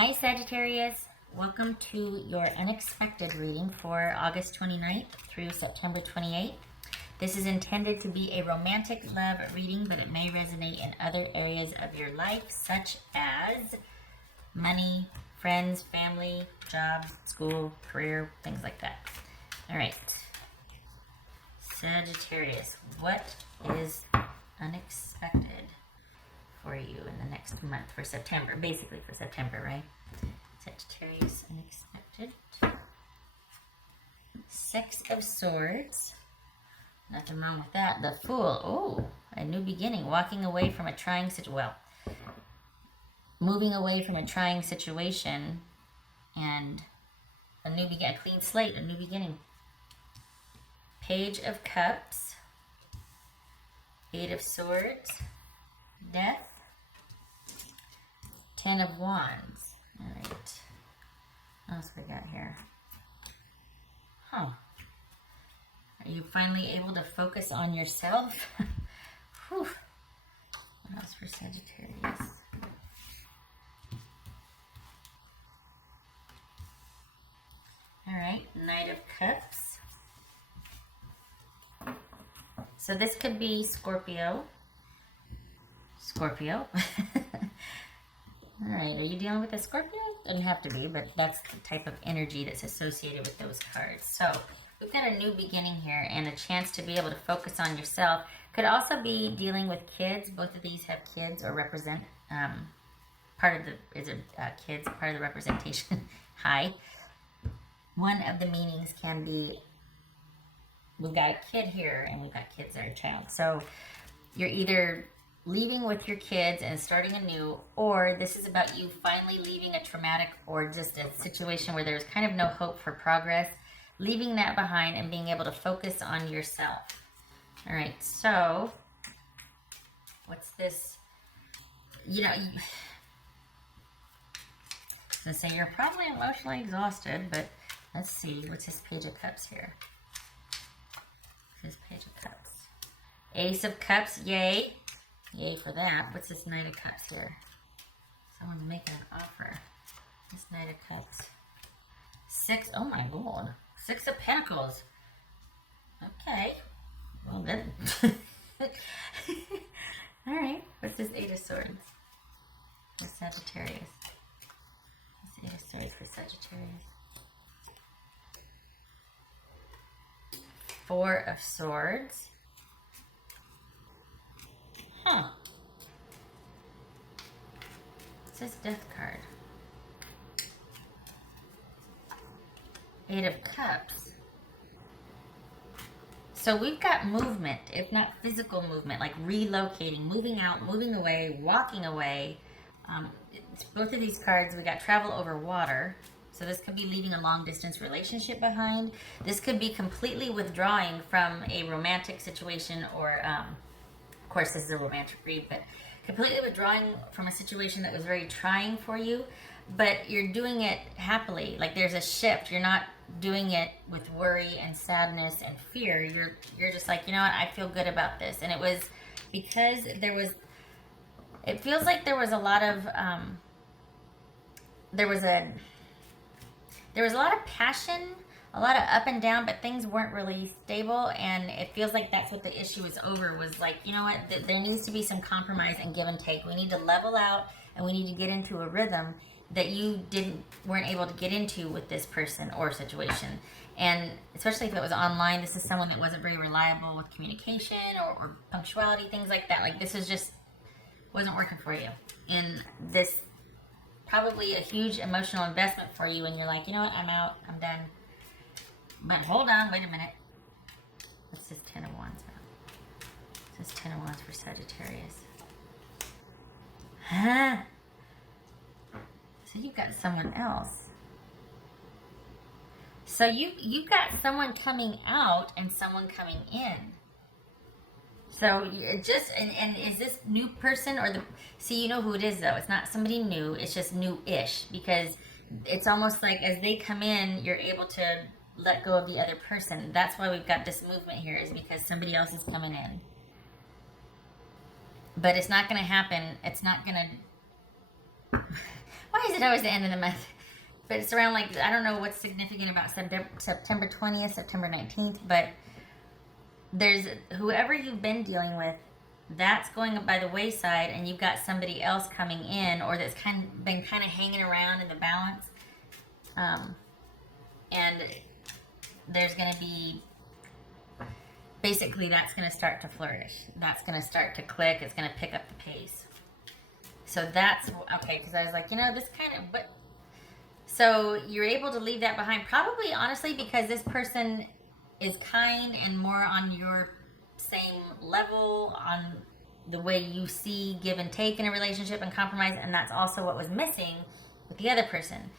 Hi Sagittarius, welcome to your unexpected reading for August 29th through September 28th. This is intended to be a romantic love reading, but it may resonate in other areas of your life, such as money, friends, family, job, school, career, things like that. All right, Sagittarius, what is unexpected for you in the next month for September? Basically for September, right? Sagittarius, unexpected. Six of Swords. Nothing wrong with that. The Fool. Oh, a new beginning. Walking away from a trying situation. Well, moving away from a trying situation and a new beginning. A clean slate, a new beginning. Page of Cups. Eight of Swords. Death. Ten of Wands. All right. What else we got here? Huh. Are you finally able to focus on yourself? Whew. What else for Sagittarius? All right. Knight of Cups. So this could be Scorpio. All right, are you dealing with a Scorpio? Doesn't have to be, but that's the type of energy that's associated with those cards. So we've got a new beginning here and a chance to be able to focus on yourself. Could also be dealing with kids. Both of these have kids or represent part of the, kids, part of the representation. Hi. One of the meanings can be, we've got a kid here and we've got kids that are a child. So you're either leaving with your kids and starting anew, or this is about you finally leaving a traumatic or just a situation where there's kind of no hope for progress, leaving that behind and being able to focus on yourself. All right, so what's this? So say you're probably emotionally exhausted, but let's see, what's this Page of Cups here? This Page of Cups. Ace of Cups, yay. Yay for that. What's this Knight of Cups here? Someone's making an offer. This Knight of Cups. Six, oh my lord. Six of Pentacles. Okay. Well, good. Alright. What's this Eight of Swords? For Sagittarius. What's the Eight of Swords for Sagittarius? Four of Swords. Huh. What's this Death card? Eight of Cups. So we've got movement, if not physical movement, like relocating, moving out, moving away, walking away. Both of these cards, we got travel over water. So this could be leaving a long distance relationship behind. This could be completely withdrawing from a romantic situation or, of course, this is a romantic read, but completely withdrawing from a situation that was very trying for you, but you're doing it happily. Like there's a shift. You're not doing it with worry and sadness and fear. You're just like, you know what, I feel good about this. And it was because it feels like there was a lot of, there was a lot of passion, a lot of up and down, but things weren't really stable, and it feels like that's what the issue is over, was like, you know what, there needs to be some compromise and give and take. We need to level out, and we need to get into a rhythm that you weren't able to get into with this person or situation. And especially if it was online, this is someone that wasn't very reliable with communication or punctuality, things like that. Like this wasn't working for you. And this probably a huge emotional investment for you, and you're like, you know what, I'm out, I'm done. But hold on, wait a minute. What's this Ten of Wands now? This is Ten of Wands for Sagittarius. Huh? So you've got someone else. So you've got someone coming out and someone coming in. So just, and is this new person or see, you know who it is though. It's not somebody new, it's just new-ish, because it's almost like as they come in, you're able to let go of the other person. That's why we've got this movement here, is because somebody else is coming in. But it's not going to happen. It's not going to... Why is isn't always the end of the month, but it's around, like, I don't know what's significant about September 20th, September 19th, but there's whoever you've been dealing with, that's going by the wayside, and you've got somebody else coming in, or that's been kind of hanging around in the balance. And there's going to be, basically, that's going to start to flourish. That's going to start to click. It's going to pick up the pace. So that's, okay, because I was like, this kind of, but, so you're able to leave that behind, probably, honestly, because this person is kind and more on your same level, on the way you see give and take in a relationship and compromise, and that's also what was missing with the other person.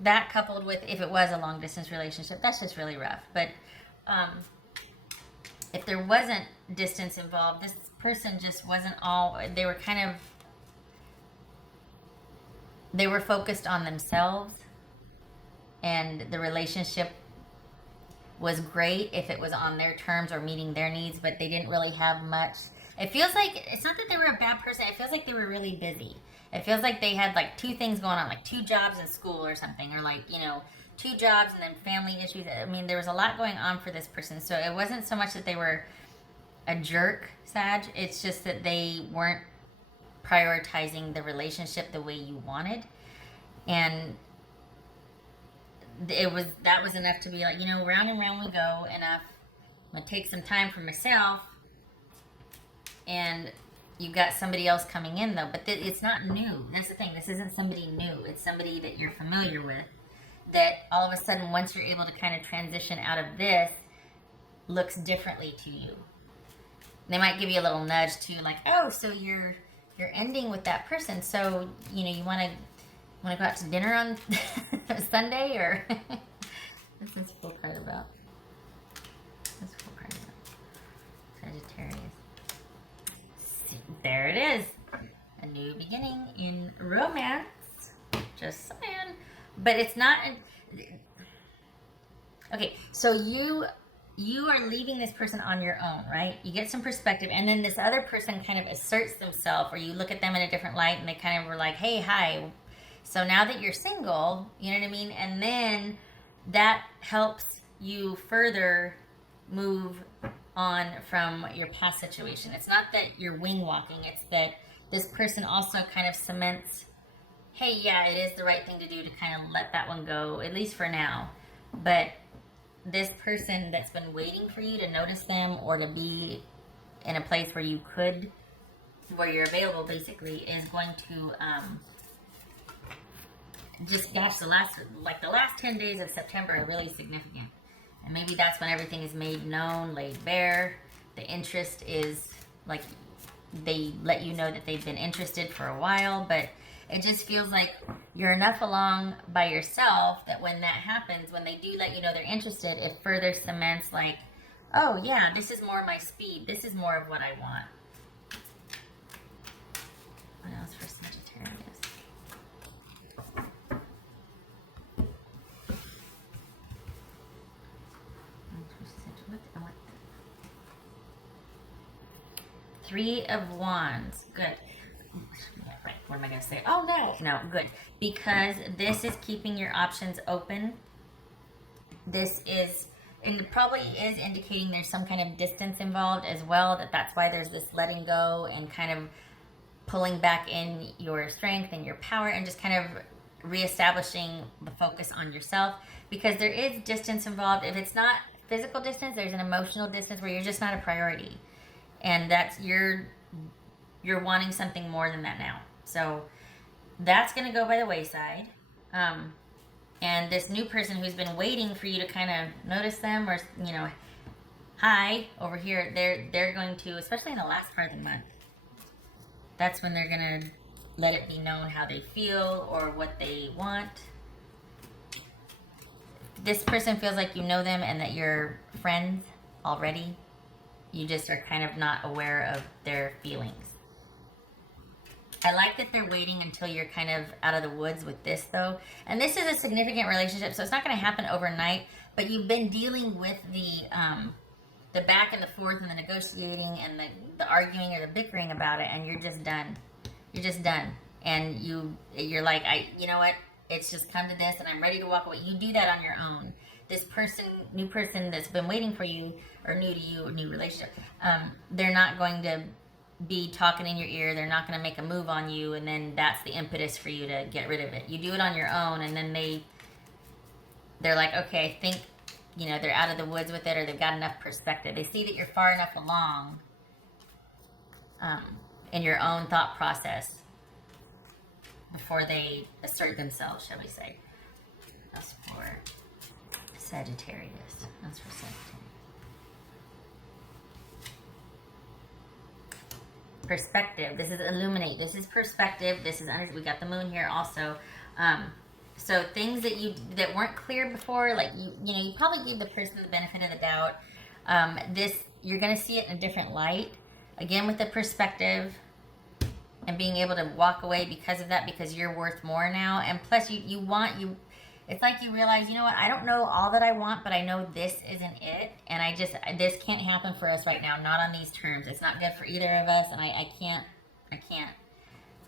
That coupled with, if it was a long distance relationship, that's just really rough. But if there wasn't distance involved, this person just wasn't they were kind of, they were focused on themselves, and the relationship was great if it was on their terms or meeting their needs, but they didn't really have much. It feels like, it's not that they were a bad person, it feels like they were really busy. It feels like they had like 2 things going on, like 2 jobs in school or something, or like, 2 jobs and then family issues. I mean, there was a lot going on for this person. So it wasn't so much that they were a jerk, Sag. It's just that they weren't prioritizing the relationship the way you wanted. And that was enough to be like, round and round we go, enough. I'm going to take some time for myself. And you've got somebody else coming in, though. But it's not new. That's the thing. This isn't somebody new. It's somebody that you're familiar with, that all of a sudden, once you're able to kind of transition out of this, looks differently to you. They might give you a little nudge to, like, oh, so you're ending with that person. So, you want to go out to dinner on Sunday, or what's this full card about? What's the full card about? Sagittarius. There it is. A new beginning in romance. Just saying. But it's not. Okay, so you are leaving this person on your own, right? You get some perspective, and then this other person kind of asserts themselves, or you look at them in a different light, and they kind of were like, hey, hi. So now that you're single, you know what I mean? And then that helps you further move on from your past situation. It's not that you're wing walking, it's that this person also kind of cements, hey, yeah, it is the right thing to do to kind of let that one go, at least for now. But this person that's been waiting for you to notice them, or to be in a place where you're available, basically, is going to just, gosh, the last 10 days of September are really significant. And maybe that's when everything is made known, laid bare. The interest is, like, they let you know that they've been interested for a while, but it just feels like you're enough along by yourself that when that happens, when they do let you know they're interested, it further cements, like, oh yeah, this is more my speed. This is more of what I want. What else for Sagittarius? Three of Wands. Good. Right. What am I going to say? Oh, no. No, good. Because this is keeping your options open. This is, and it probably is indicating there's some kind of distance involved as well. That's why there's this letting go and kind of pulling back in your strength and your power, and just kind of reestablishing the focus on yourself. Because there is distance involved. If it's not physical distance, there's an emotional distance where you're just not a priority. And that's, you're wanting something more than that now. So that's going to go by the wayside. And this new person who's been waiting for you to kind of notice them, or, hi, over here, they're going to, especially in the last part of the month, that's when they're going to let it be known how they feel or what they want. This person feels like you know them and that you're friends already. You just are kind of not aware of their feelings. I like that they're waiting until you're kind of out of the woods with this, though. And this is a significant relationship, so it's not going to happen overnight. But you've been dealing with the back and the forth and the negotiating and the arguing or the bickering about it, and you're just done. You're just done. and you're like, you know what, it's just come to this and I'm ready to walk away. You do that on your own. This person, new person that's been waiting for you, or new to you, or new relationship, they're not going to be talking in your ear. They're not going to make a move on you, and then that's the impetus for you to get rid of it. You do it on your own, and then they're like, okay, I think, you know, they're out of the woods with it, or they've got enough perspective. They see that you're far enough along in your own thought process before they assert themselves, shall we say. That's for Sagittarius. That's for Sagittarius. Perspective. This is illuminate. This is perspective. This is we got the moon here also. So things that weren't clear before, like you probably gave the person the benefit of the doubt. You're gonna see it in a different light. Again, with the perspective and being able to walk away because of that, because you're worth more now. And plus it's like you realize, you know what, I don't know all that I want, but I know this isn't it. And this can't happen for us right now, not on these terms. It's not good for either of us, and I can't.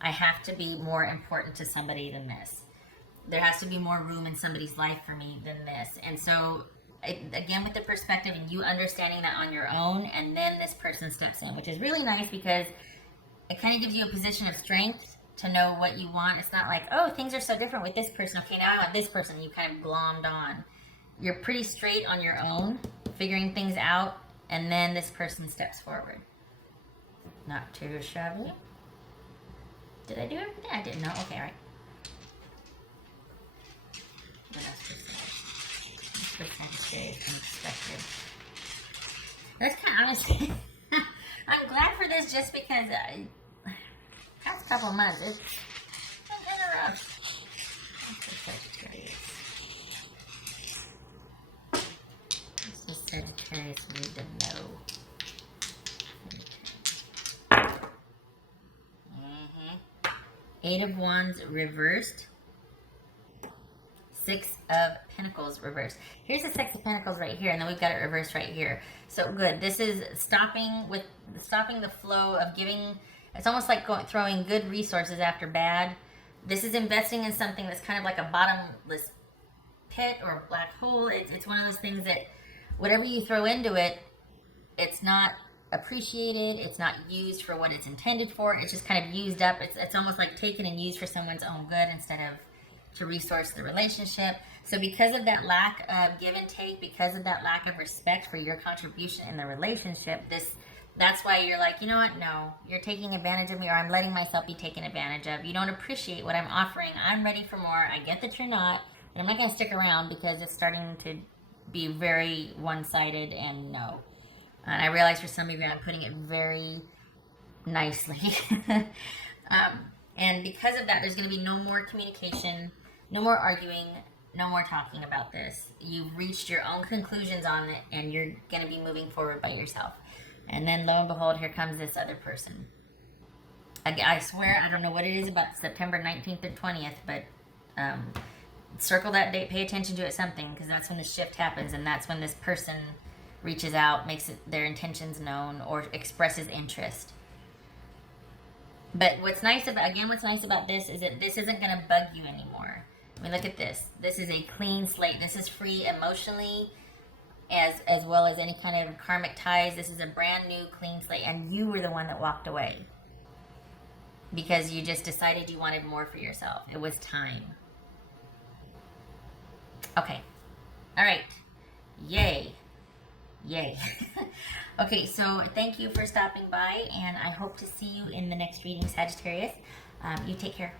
I have to be more important to somebody than this. There has to be more room in somebody's life for me than this. And so, again, with the perspective and you understanding that on your own, and then this person steps in, which is really nice because it kind of gives you a position of strength to know what you want. It's not like, oh, things are so different with this person. Okay, now I want this person. You kind of glommed on. You're pretty straight on your own, figuring things out, and then this person steps forward. Not too shabby. Did I do everything? I didn't know. Okay, all right. What else for Sagittarius perspective? That's kind of honestly. I'm glad for this just because past couple months it's been kind of rough. That's for Sagittarius. This is Sagittarius need to know. Eight of Wands reversed. Six of Pentacles reversed. Here's the Six of Pentacles right here, and then we've got it reversed right here. So good. This is stopping the flow of giving. It's almost like throwing good resources after bad. This is investing in something that's kind of like a bottomless pit or a black hole. It's one of those things that whatever you throw into it, it's not appreciated. It's not used for what it's intended for. It's just kind of used up. It's almost like taken and used for someone's own good instead of to resource the relationship. So because of that lack of give and take, because of that lack of respect for your contribution in the relationship, that's why you're like, you know what, no, you're taking advantage of me, or I'm letting myself be taken advantage of. You don't appreciate what I'm offering. I'm ready for more. I get that you're not, and I'm not going to stick around because it's starting to be very one-sided and no. And I realize for some of you, I'm putting it very nicely. And because of that, there's going to be no more communication, no more arguing, no more talking about this. You've reached your own conclusions on it, and you're going to be moving forward by yourself. And then, lo and behold, here comes this other person. I swear, I don't know what it is about September 19th or 20th, but circle that date, pay attention to it, something, because that's when the shift happens, and that's when this person reaches out, makes their intentions known, or expresses interest. But what's nice about this is that this isn't going to bug you anymore. I mean, look at this. This is a clean slate. This is free emotionally, as well as any kind of karmic ties. This is a brand new clean slate, and you were the one that walked away because you just decided you wanted more for yourself. It was time. Okay. All right. Yay. Okay, so thank you for stopping by, and I hope to see you in the next reading, Sagittarius. You take care.